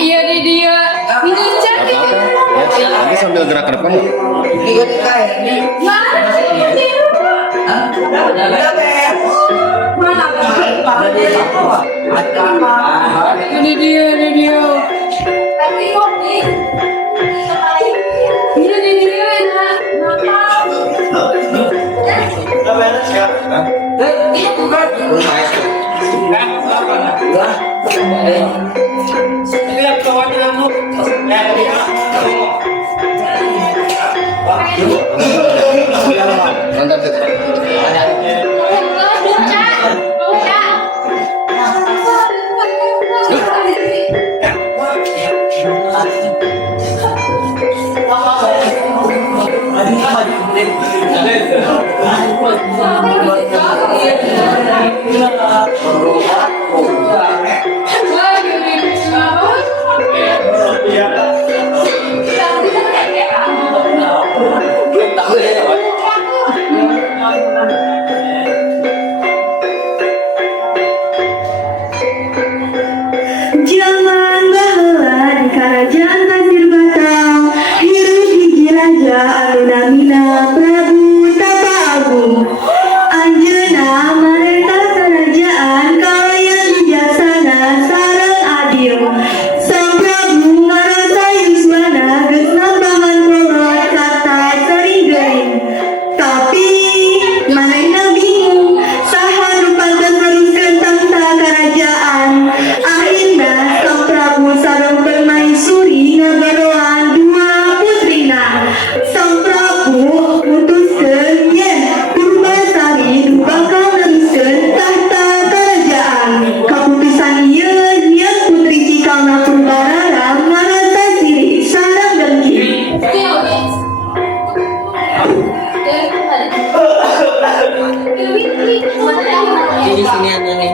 Iya di dia. Ini cantik. Ya, nanti sambil gerak ke depan. Ini dia, ini dia. Ini dia. Mantap sih. Zaman baheula di Karajaan Pasir Batang, hirup hiji raja anu namina Prabu Tapa Agung. Anjeunna marentah karajaan kalayan bijaksana sareng adil. Sang Prabu ngarasa yuswana geus nambahan kolot sarta sering geuring. Tapi manehna bingung saha nu pantes neruskeun tahta karajaan. Akhirna Sang Prabu sareng permaisuri ngabaroan dua putrina. Sang Prabu mutuskeun yen Purbasari nu bakal neruskeun tahta karajaan. Kaputusan ieu yen putri cikalna Purbarara ngarasa sirik sareng dengki. Di sini ada nih.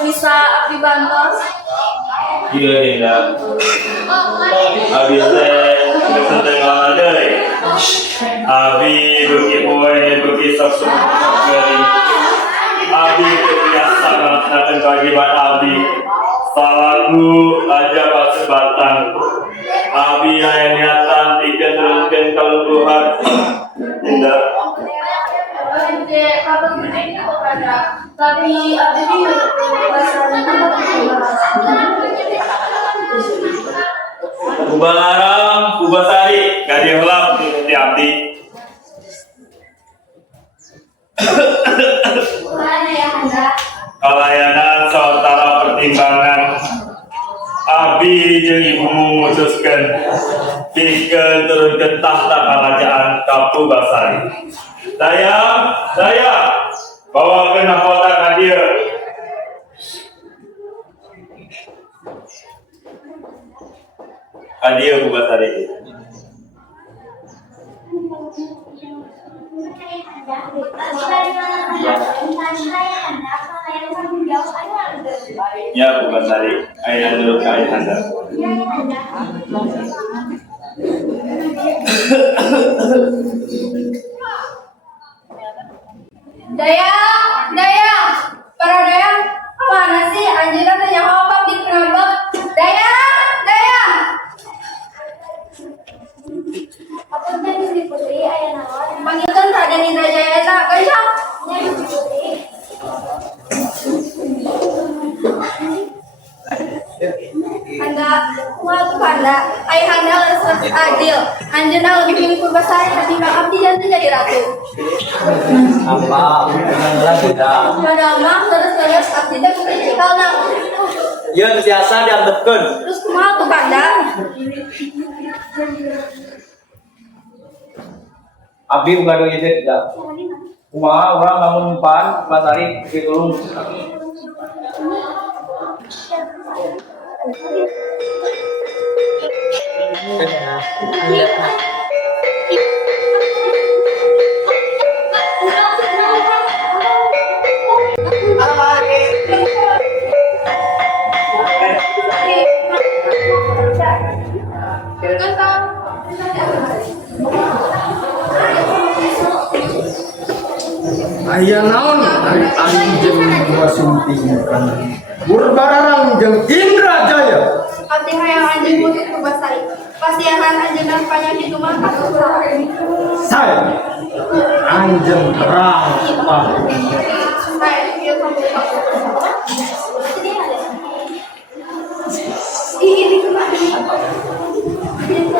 Bisa abdi bantos. Iya tidak. Abi teh kesenteng deui. Abi beuki poe beuki sabtu deui. Abi kebiasa melaksanakan kewajiban Abi. Salaku aja pas batang. Abi aya niatan diketeruskeun kalungguhan. Tidak. Tapi abdi bingung. Kubalarang, Kubasari, kadieu heula ti abdi. Kalayanan sautara pertimbangan Abi jeung ibumu mutuskeun pikeun turunkeun tahta kerajaan Kapubasari. Saya bawakeun mahkota ka dieu. Ka dieu Kubasari. Ya Kubasari, aya dulu ka Ayahanda. Dayang, para Dayang, mana sih anjirnya tanya apa di kenapa? Dayang. Apa tadi si Putri ayah naon? Panggilkan Raden Indrajaya eta, kencang. Anda, kumaha tuh Anda? Ayah Anda leres adil. Anjeunna lebih pilih Purbasari ketimbang abdi janten jadi ratu. Apa? Padahal mah leres abdi teh kudu cikalna. Yeun biasa diantepkeun. Terus kumaha tuh Kanda? Abdi buka doi teh tidak. Kumaha urang lamun pan Purbasari pitulung. Aya naon ari anjeun dua suntingan Purbararang jeung Indrajaya Abdi hayang anjeun murid Purbasari. Pasiahan anjeunna panjang kitu mah atuh saya anjeun terang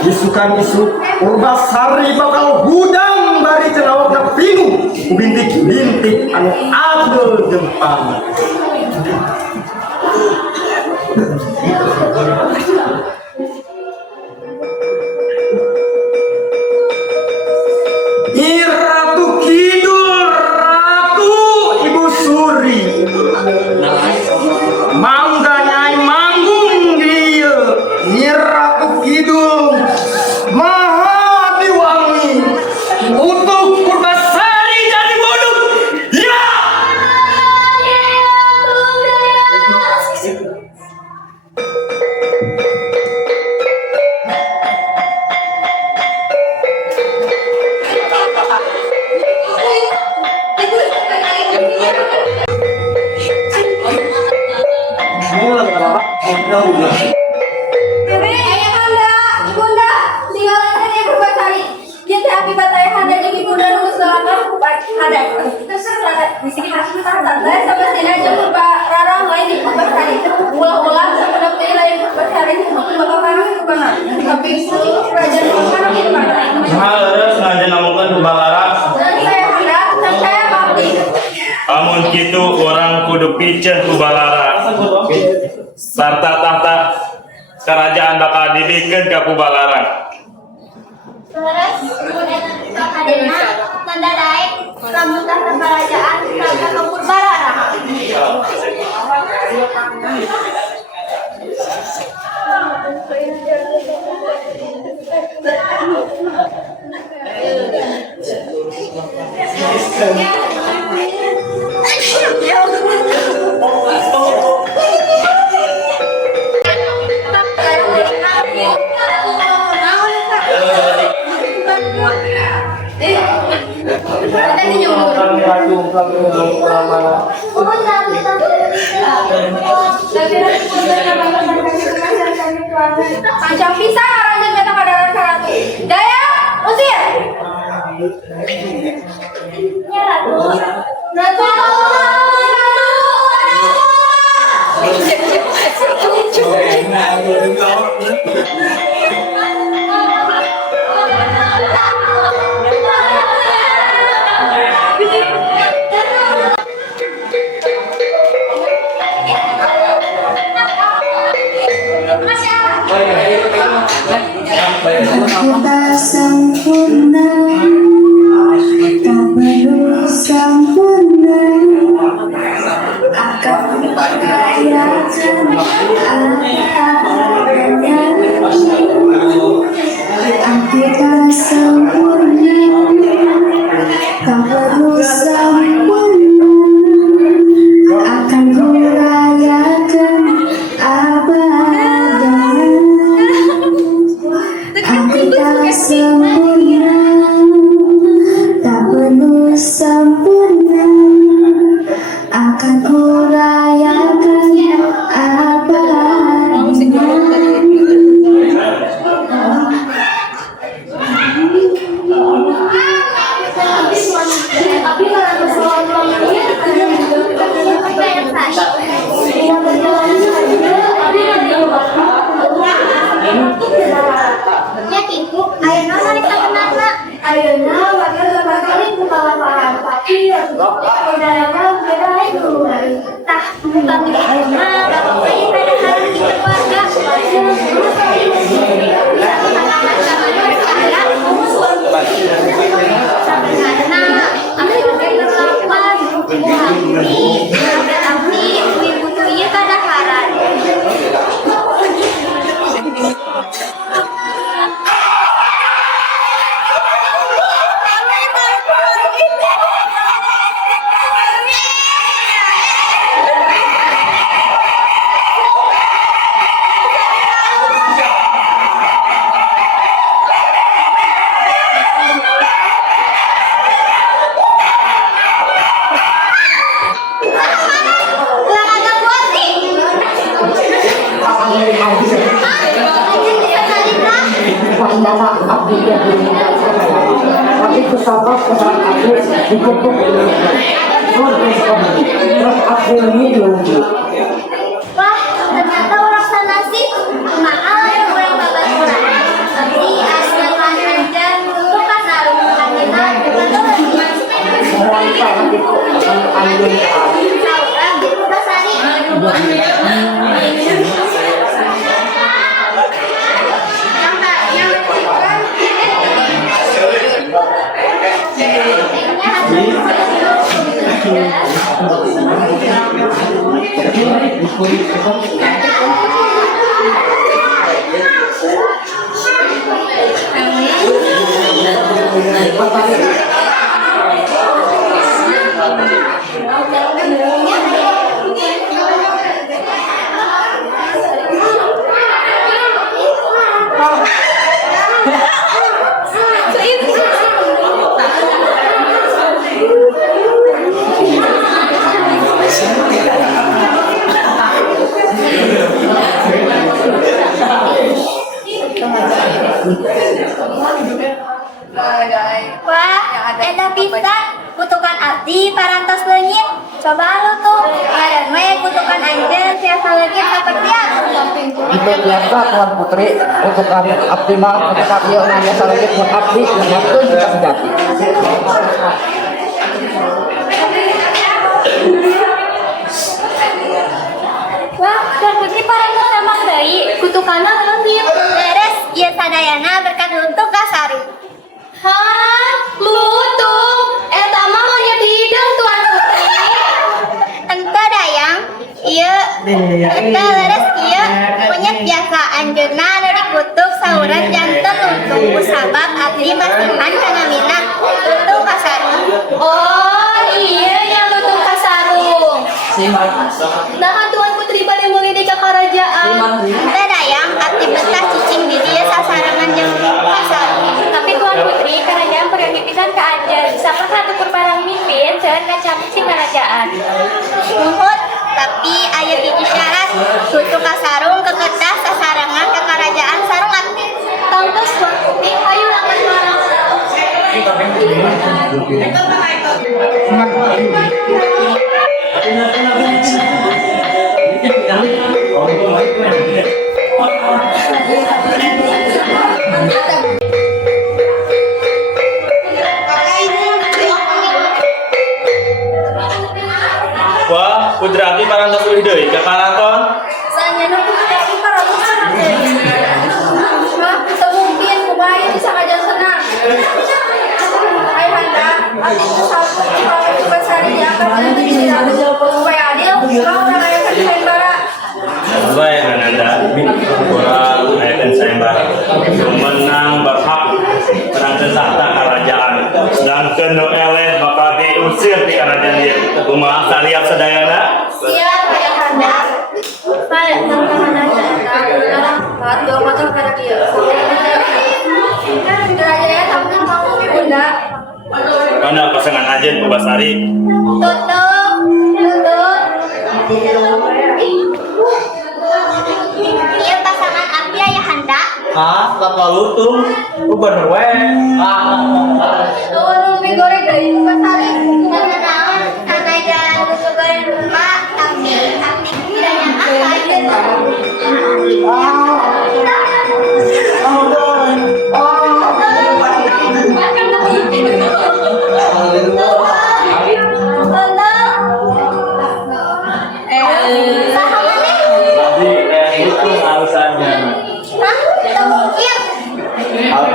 isukan isu Purbasari bakal gudang bari cenawakna bingung bintik-bintik anu adil jeung pang Ratu Kidul, Ratu Ibu Suri Mangga Nyai manggung dia Nyi Ratu Kidul Maha diwangi untuk Purbasari jadi bodoh ya Ayahanda, ibunda, tinggalan teh Purbasari. Dia teh akibat ayahanda jeung ibunda nu geus lalaman ada. Di sini masih tante samestina jeung Purbararang lain di Purbasari. Ulah-ulah sabeuna teh lain Purbasari bakal parah kumaha. Tapi seluruh kerajaan Purbasari itu mana? Kumaha leres ngajen namukeun Purbalaras. Dan ayahanda, dan saya bakti. Amun kitu orang kudu piceun Purbalaras. Sarta tahta kerajaan bakal dibikeun ka Purbalaras. Terus kadena tanda daek lamun tahta kerajaan ka Purbararang. Pancang pisah ranjang meta kadaran karatu. Daya, usir. Ya ratu. Ratu. Kita sempurna, tak perlu sempurna. Akan rayakan adanya. Kita sempurna, tak perlu sempurna. Akan rayakan abadnya. Kita semua Wah, ternyata orang sana sih mahal yang orang babat kurang. Tapi asal aja dulu kan harus kandidat betul Wah, edah pisan kutukan abdi parantos leungit. Coba lu tuh, ayeuna we kutukan anjeun tiasa leungit sapertian. Itu biasa Tuan Putri untuk kami optimal untuk kami nanya salahnya buat abdi yang pun kita sejati. Wah, Tuan Putri parantos emang deui. Kutukanna leungit. Beres, ieu sadayana berkat untuk Kasari. Hah? Lutung? Eta mah monyet hidung Tuan Putri. Ente dayang, ieu ente leres ieu monyet biasa anjeunna anu dikutuk sauran janten lutung kusabab abdi masihan kana minat lutung Kasarung. Oh iya yang lutung kasarung. Nah Tuan Putri pada mengidik ke kerajaan. Ente dayang abdi betah cicing di dieu sasarangan jeung Kasarung. Tapi Tuan Putri kerajaan periode pisan ke Anjeun. Sampah satu barang mimpin seueur ngacamcing kerajaan. Nuhun, tapi aya hiji syarat kutu Kasarung kekedah sasarangan ke kerajaan sareng abdi. Tangtos Tuan Putri, ayo lakukan barang. Wah, putra abdi parantos euy deui ka karaton. Sanjana kudu tapi paratusan deui. Mah, semungkin kumaha bisa kajan senang. Ayahanda, abdi satu kalau Basari diangkat nanti disirah supaya adil, kau orang ayah sayembara. Bae Ananda, orang ayatan sayembara. Menang berhak perangkat tahta kerajaan. Sedangkan nu eleh bakal diusir di kerajaan dia. Kumaha saliap sadayana? Siap ayahanda. Pada tantangan ayahanda, dalam dua motor kada kieu. Kerajaan tapi mau bunda. Kana pasangan ajen ku Basari. Tutup, tutup. Iya pasangan abdi ayahanda. Hah? Lapa lutung? Lu bener we? Tuh goreng dari Basari. Karena naon? Karena jalan lutu goreng rumah tapi abdi tidak nyangka.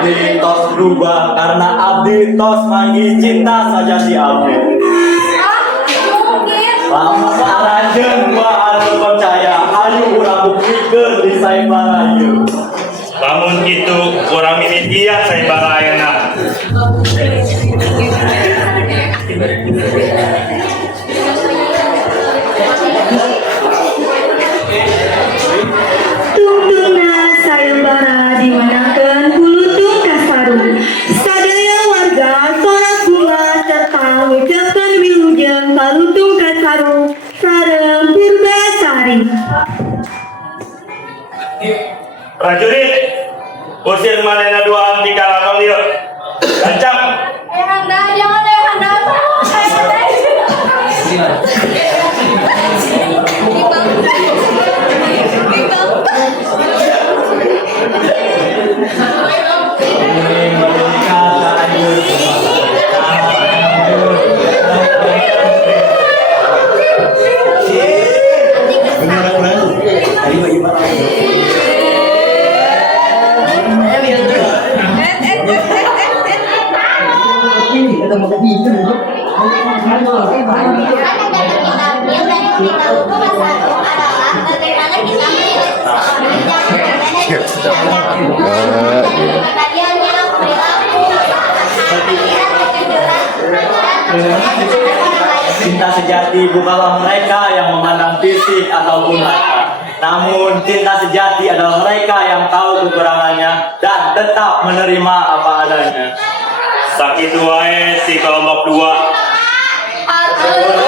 abdi tos berubah karena abdi tos manggil cinta saja si abdi. Mungkin. Pamarajeun wa anu percaya ayu urang buktikeun di saibara ieu. Lamun kitu urang mimitian saibara ayeuna. Tungtungna sayembara dimenangkeun kulutung kasarung. Sadaya warga sorak gula serta ngucapkeun wilujeng kalutung kasarung sareng Purbasari. Prajurit, usir manehna duaan di kalanon ieu. Gancang. Handa, jangan Handa. Cinta sejati bukanlah mereka yang memandang fisik ataupun harta. Namun cinta sejati adalah mereka yang tahu kekurangannya dan tetap menerima apa adanya. Sakitu wae si kelompok dua. Atur